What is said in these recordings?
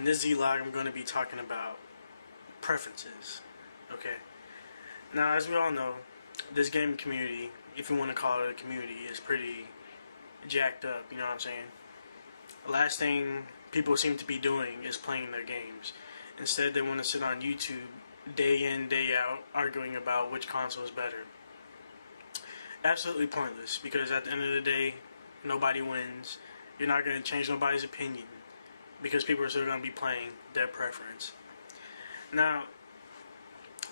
In this ZLog, I'm going to be talking about preferences. Okay. Now, as we all know, this gaming community, if you want to call it a community, is pretty jacked up. You know what I'm saying? The last thing people seem to be doing is playing their games. Instead, they want to sit on YouTube day in, day out, arguing about which console is better. Absolutely pointless, because at the end of the day, nobody wins. You're not going to change nobody's opinion, because people are still going to be playing their preference. Now,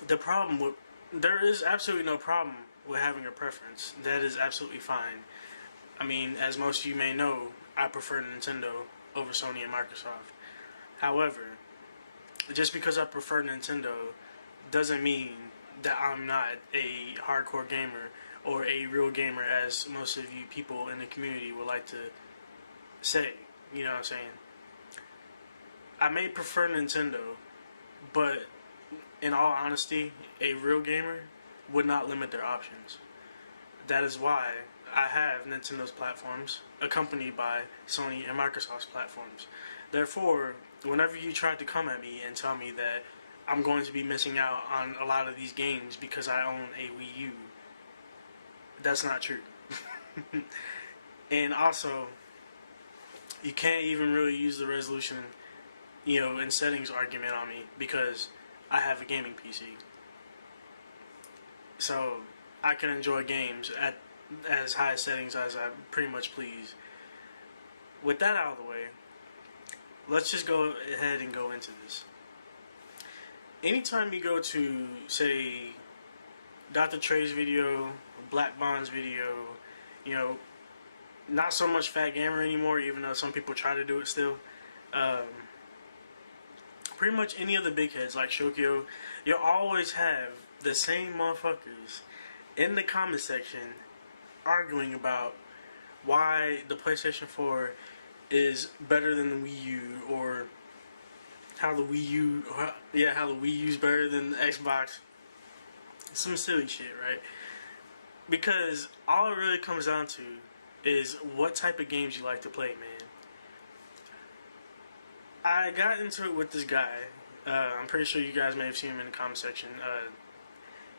there is absolutely no problem with having a preference. That is absolutely fine. I mean, as most of you may know, I prefer Nintendo over Sony and Microsoft. However, just because I prefer Nintendo doesn't mean that I'm not a hardcore gamer or a real gamer, as most of you people in the community would like to say. You know what I'm saying? I may prefer Nintendo, but in all honesty, a real gamer would not limit their options. That is why I have Nintendo's platforms accompanied by Sony and Microsoft's platforms. Therefore, whenever you try to come at me and tell me that I'm going to be missing out on a lot of these games because I own a Wii U, that's not true. And also, you can't even really use the resolution, and settings argument on me, because I have a gaming PC. So I can enjoy games at as high settings as I pretty much please. With that out of the way, let's just go ahead and go into this. Anytime you go to, say, Dr. Trey's video, Black Bond's video, not so much Fat Gamer anymore, even though some people try to do it still. Pretty much any of the big heads like Shokyo, you'll always have the same motherfuckers in the comment section arguing about why the PlayStation 4 is better than the Wii U, or how the Wii U is better than the Xbox. Some silly shit, right? Because all it really comes down to is what type of games you like to play, man. I got into it with this guy. I'm pretty sure you guys may have seen him in the comment section.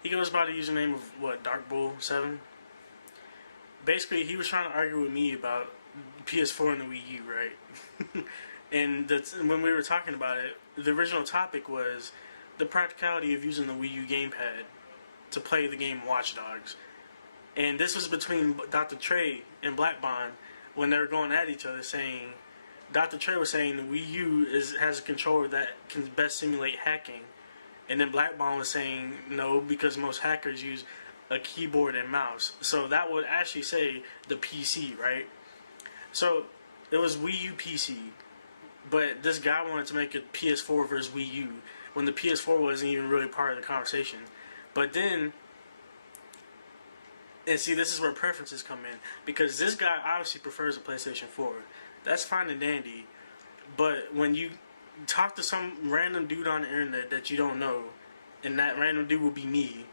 He goes by the username of, Darkbull7. Basically, he was trying to argue with me about PS4 and the Wii U, right? And when we were talking about it, the original topic was the practicality of using the Wii U gamepad to play the game Watch Dogs. And this was between Dr. Trey and Black Bond when they were going at each other, saying, Dr. Trey was saying the Wii U has a controller that can best simulate hacking. And then Black Bond was saying no, because most hackers use a keyboard and mouse. So that would actually say the PC, right? So it was Wii U PC. But this guy wanted to make a PS4 versus Wii U when the PS4 wasn't even really part of the conversation. But then, and see, this is where preferences come in, because this guy obviously prefers a PlayStation 4. That's fine and dandy, but when you talk to some random dude on the internet that you don't know, and that random dude will be me,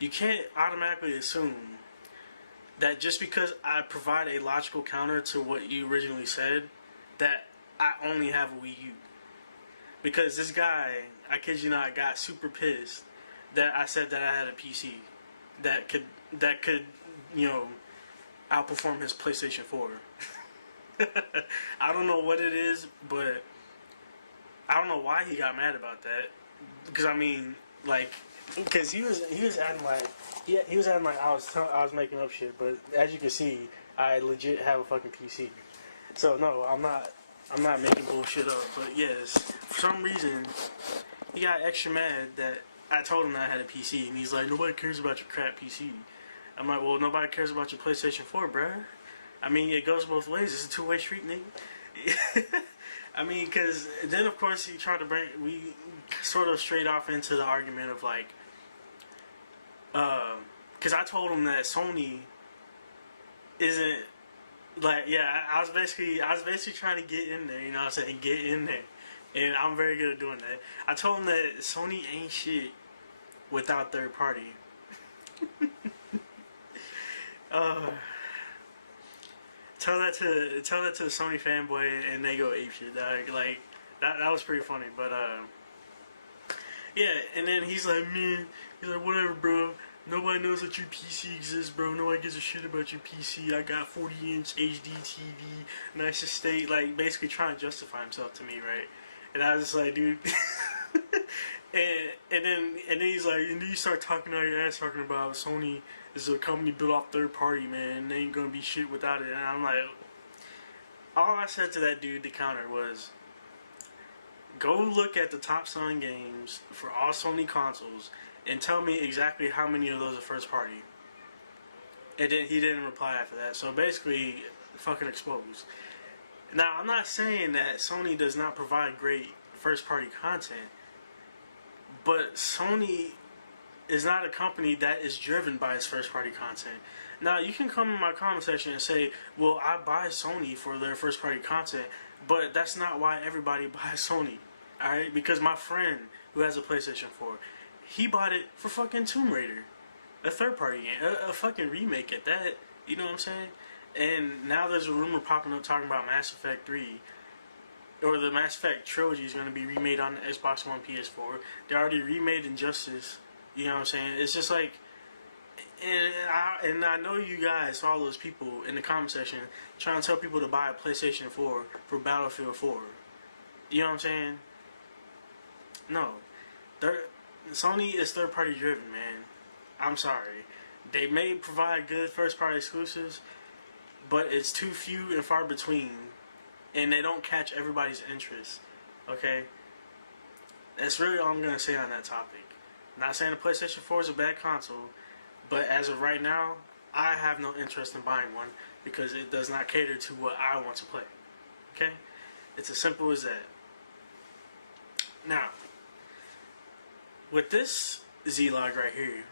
you can't automatically assume that just because I provide a logical counter to what you originally said, that I only have a Wii U. Because this guy, I kid you not, got super pissed that I said that I had a PC that could outperform his PlayStation 4. I don't know what it is, but I don't know why he got mad about that. Because I mean, because he was acting like I was making up shit. But as you can see, I legit have a fucking PC. So no, I'm not making bullshit up. But yes, for some reason, he got extra mad that I told him that I had a PC, and he's like, nobody cares about your crap PC. I'm like, well, nobody cares about your PlayStation 4, bruh. I mean, it goes both ways. It's a two-way street, nigga. I mean, because then, of course, we sort of straight off into the argument of, because I told him that Sony isn't, I was basically trying to get in there, you know what I'm saying, get in there. And I'm very good at doing that. I told him that Sony ain't shit without third party. Tell that to the Sony fanboy and they go apeshit, dog. that was pretty funny. But yeah, and then he's like, man, he's like, whatever, bro. Nobody knows that your PC exists, bro. Nobody gives a shit about your PC. I got 40-inch HD TV, nice estate, like basically trying to justify himself to me, right? And I was just like, dude. and then he's like, and then you start talking out your ass, talking about Sony is a company built off third party, man. They ain't gonna be shit without it. And I'm like, all I said to that dude to counter was, go look at the top selling games for all Sony consoles and tell me exactly how many of those are first party. And then he didn't reply after that. So basically, fucking exposed. Now, I'm not saying that Sony does not provide great first party content, but Sony is not a company that is driven by its first party content. Now, you can come in my comment section and say, well, I buy Sony for their first party content, but that's not why everybody buys Sony. Alright? Because my friend who has a PlayStation 4, he bought it for fucking Tomb Raider. A third party game. A fucking remake at that. You know what I'm saying? And now there's a rumor popping up talking about Mass Effect 3. Or the Mass Effect trilogy is going to be remade on the Xbox One, PS4. They already remade Injustice. You know what I'm saying? It's just like... And I know you guys, all those people in the comment section, trying to tell people to buy a PlayStation 4 for Battlefield 4. You know what I'm saying? No. Sony is third party driven, man. I'm sorry. They may provide good first party exclusives, but it's too few and far between, and they don't catch everybody's interest. Okay? That's really all I'm going to say on that topic. I'm not saying the PlayStation 4 is a bad console, but as of right now, I have no interest in buying one because it does not cater to what I want to play. Okay? It's as simple as that. Now, with this ZLog right here,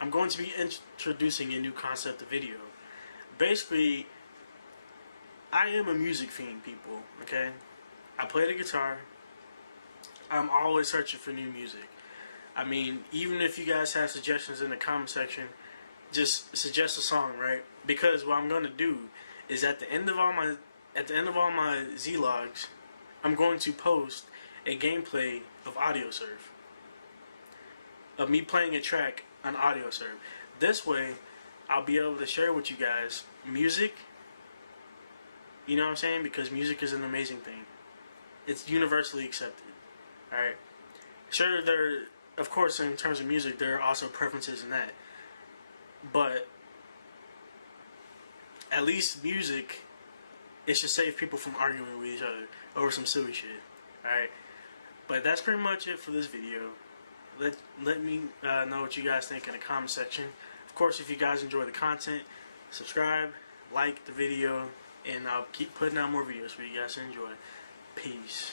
I'm going to be introducing a new concept of video. Basically, I am a music fiend, people, okay? I play the guitar. I'm always searching for new music. I mean, even if you guys have suggestions in the comment section, just suggest a song, right? Because what I'm going to do is at the end of all my ZLogs, I'm going to post a gameplay of AudioServe. Of me playing a track on AudioServe. This way, I'll be able to share with you guys music. You know what I'm saying? Because music is an amazing thing. It's universally accepted. Alright? Sure, of course, in terms of music, there are also preferences in that. But, at least music, it should save people from arguing with each other over some silly shit. Alright? But that's pretty much it for this video. Let me know what you guys think in the comment section. Of course, if you guys enjoy the content, subscribe, like the video, and I'll keep putting out more videos for you guys to enjoy. Peace.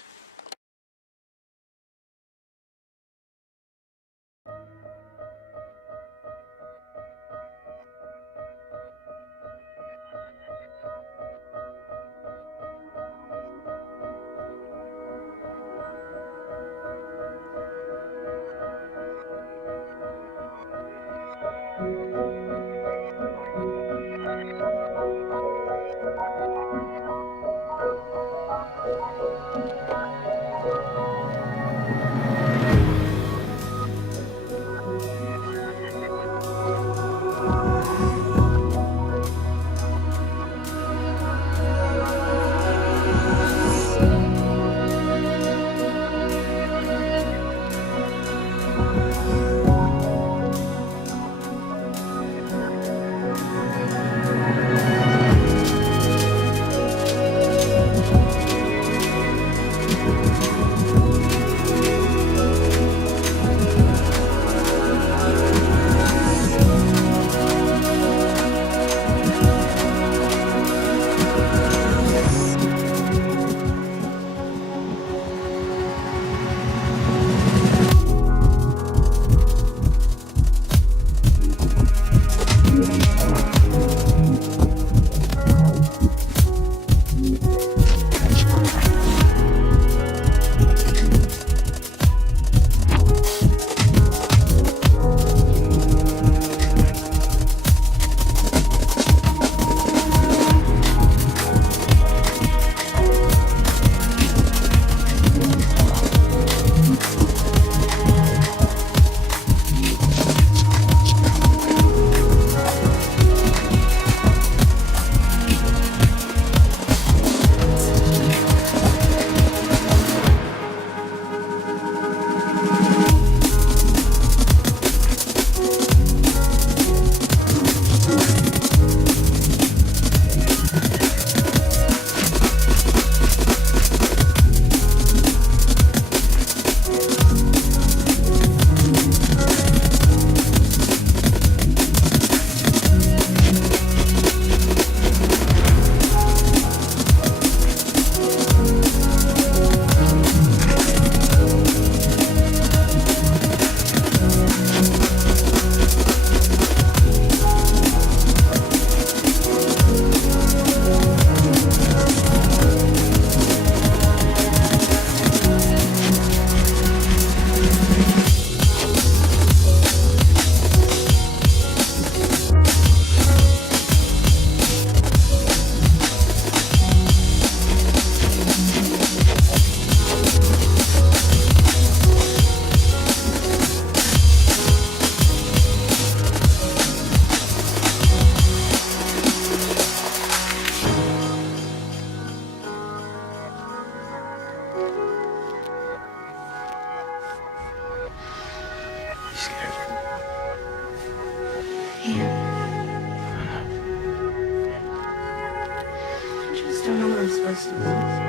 scared? Yeah. I just don't know what I'm supposed to do.